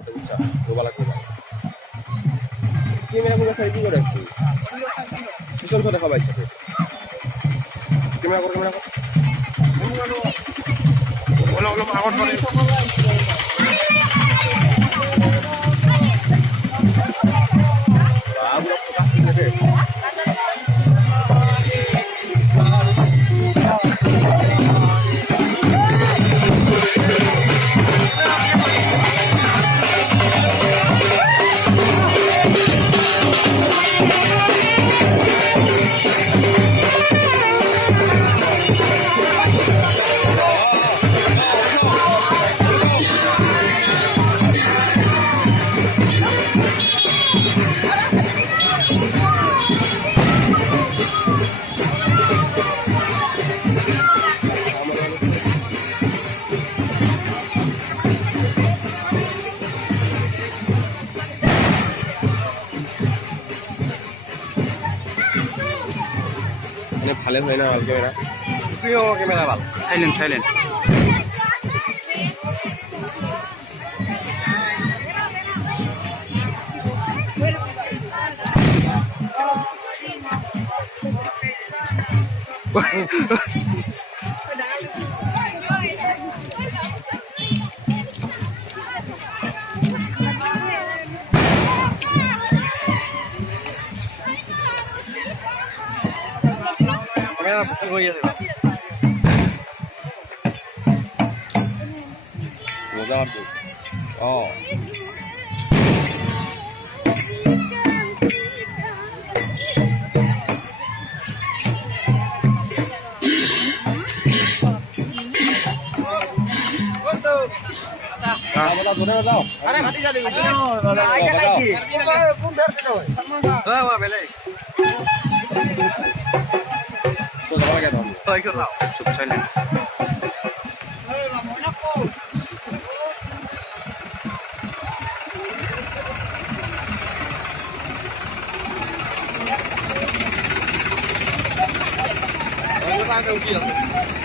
আচ্ছা গোবালা করে ক্যামেরা করে সাইড করে আছে পিছন সরে খাবাই সাথে ক্যামেরা কর ওলা ওলা আগত করে বাবু কাজ করে ভালে হয় না ভাল ক্যামেরা তুইও ক্যামেরা ভাল সাইলেন্ট মজা আসবে ধরে দাও আরে ভাতি যাবি আইকা কি কোন ধর দিলো হ্যাঁ ওয়া বেলে তো দাও কে দাও তাই কর দাও সব সাইলেন্ট ওটা আগে উঠি আছে